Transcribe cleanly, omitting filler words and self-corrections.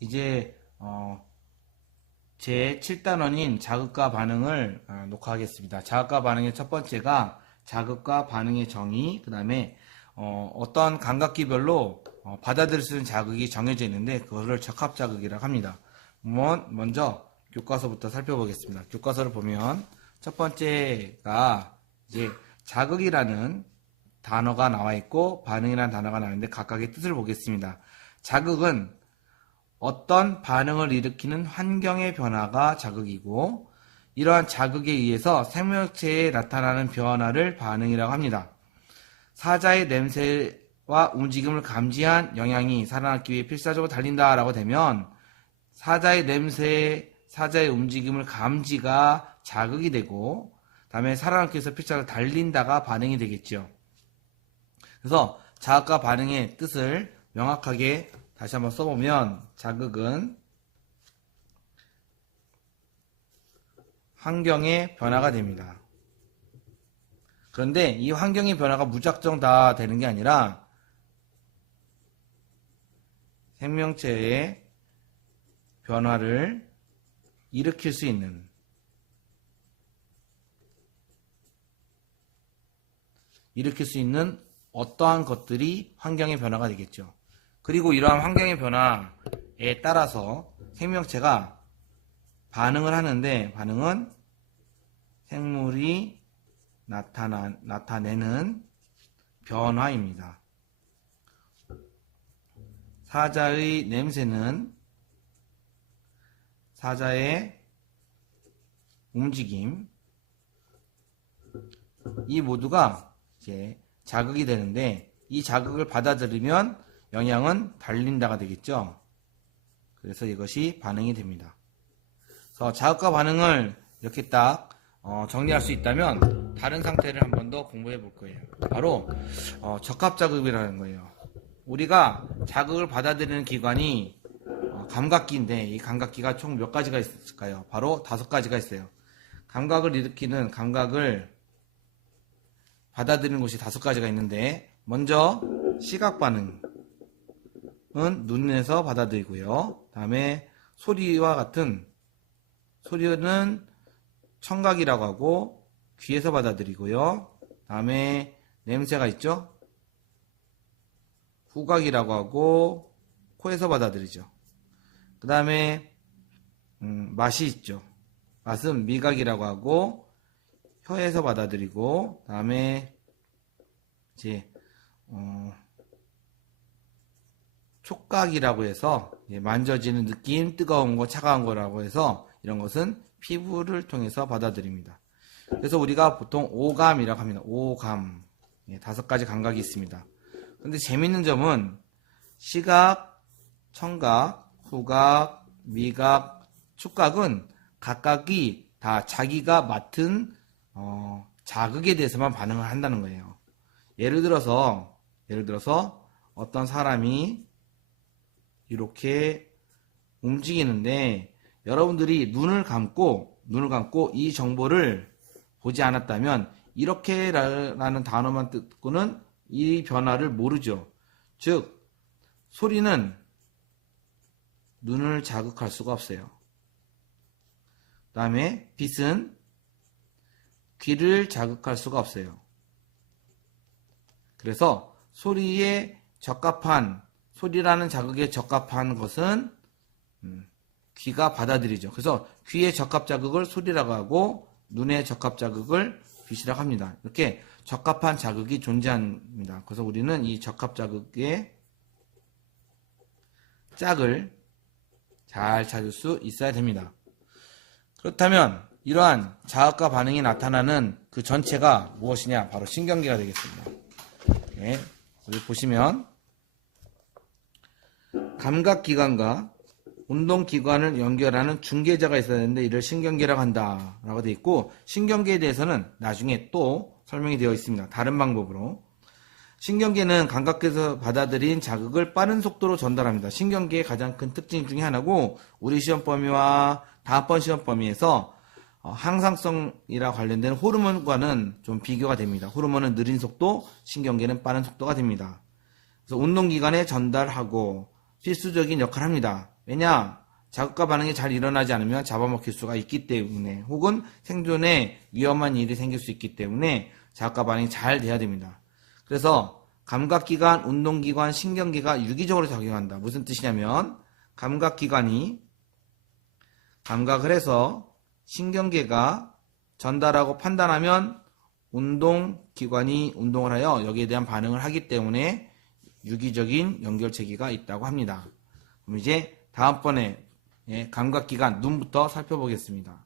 이제 제 7단원인 자극과 반응을 녹화하겠습니다. 자극과 반응의 첫 번째가 자극과 반응의 정의, 그 다음에 어떤 감각기별로 받아들일 수 있는 자극이 정해져 있는데 그거를 적합자극이라고 합니다. 먼저 교과서부터 살펴보겠습니다. 교과서를 보면 첫 번째가 이제 자극이라는 단어가 나와 있고 반응이라는 단어가 나오는데 각각의 뜻을 보겠습니다. 자극은 어떤 반응을 일으키는 환경의 변화가 자극이고, 이러한 자극에 의해서 생명체에 나타나는 변화를 반응이라고 합니다. 사자의 냄새와 움직임을 감지한 영양이 살아남기 위해 필사적으로 달린다라고 되면 사자의 냄새, 사자의 움직임을 감지가 자극이 되고, 다음에 살아남기 위해서 필사적으로 달린다가 반응이 되겠죠. 그래서 자극과 반응의 뜻을 명확하게 다시 한번 써보면, 자극은 환경의 변화가 됩니다. 그런데 이 환경의 변화가 무작정 다 되는 게 아니라 생명체의 변화를 일으킬 수 있는 어떠한 것들이 환경의 변화가 되겠죠. 그리고 이러한 환경의 변화에 따라서 생명체가 반응을 하는데, 반응은 생물이 나타내는 변화입니다. 사자의 냄새는 사자의 움직임, 이 모두가 이제 자극이 되는데, 이 자극을 받아들이면 영양은 달린다가 되겠죠. 그래서 이것이 반응이 됩니다. 그래서 자극과 반응을 이렇게 딱 정리할 수 있다면 다른 상태를 한 번 더 공부해 볼 거예요. 바로 적합자극이라는 거예요. 우리가 자극을 받아들이는 기관이 감각기인데, 이 감각기가 총 몇 가지가 있을까요? 바로 5가지가 있어요. 감각을 받아들이는 곳이 5가지가 있는데, 먼저 시각 반응은 눈에서 받아들이고요. 다음에 소리와 같은, 소리는 청각이라고 하고 귀에서 받아들이고요. 다음에 냄새가 있죠. 후각이라고 하고 코에서 받아들이죠. 그 다음에 맛이 있죠. 맛은 미각이라고 하고 혀에서 받아들이고, 다음에 이제 촉각이라고 해서 만져지는 느낌, 뜨거운 거, 차가운 거라고 해서 이런 것은 피부를 통해서 받아들입니다. 그래서 우리가 보통 오감이라고 합니다. 오감. 5가지 감각이 있습니다. 근데 재밌는 점은 시각, 청각, 후각, 미각,触각은 각각이 다 자기가 맡은 자극에 대해서만 반응을 한다는 거예요. 예를 들어서 어떤 사람이 이렇게 움직이는데, 여러분들이 눈을 감고 이 정보를 보지 않았다면 이렇게 라는 단어만 듣고는 이 변화를 모르죠. 즉, 소리는 눈을 자극할 수가 없어요. 그 다음에 빛은 귀를 자극할 수가 없어요. 그래서 소리라는 자극에 적합한 것은 귀가 받아들이죠. 그래서 귀의 적합자극을 소리라고 하고 눈의 적합자극을 빛이라고 합니다. 이렇게 적합한 자극이 존재합니다. 그래서 우리는 이 적합자극의 짝을 잘 찾을 수 있어야 됩니다. 그렇다면 이러한 자극과 반응이 나타나는 그 전체가 무엇이냐? 바로 신경계가 되겠습니다. 네, 여기 보시면 감각기관과 운동기관을 연결하는 중개자가 있어야 되는데 이를 신경계라고 한다 라고 되어 있고, 신경계에 대해서는 나중에 또 설명이 되어 있습니다. 다른 방법으로. 신경계는 감각계에서 받아들인 자극을 빠른 속도로 전달합니다. 신경계의 가장 큰 특징 중에 하나고, 우리 시험 범위와 다음번 시험 범위에서 항상성이랑 관련된 호르몬과는 좀 비교가 됩니다. 호르몬은 느린 속도, 신경계는 빠른 속도가 됩니다. 그래서 운동기관에 전달하고 필수적인 역할을 합니다. 왜냐? 자극과 반응이 잘 일어나지 않으면 잡아먹힐 수가 있기 때문에, 혹은 생존에 위험한 일이 생길 수 있기 때문에 자극과 반응이 잘 돼야 됩니다. 그래서 감각기관, 운동기관, 신경계가 유기적으로 작용한다. 무슨 뜻이냐면 감각기관이 감각을 해서 신경계가 전달하고 판단하면 운동기관이 운동을 하여 여기에 대한 반응을 하기 때문에 유기적인 연결체계가 있다고 합니다. 그럼 이제 다음번에 감각기관, 눈부터 살펴보겠습니다.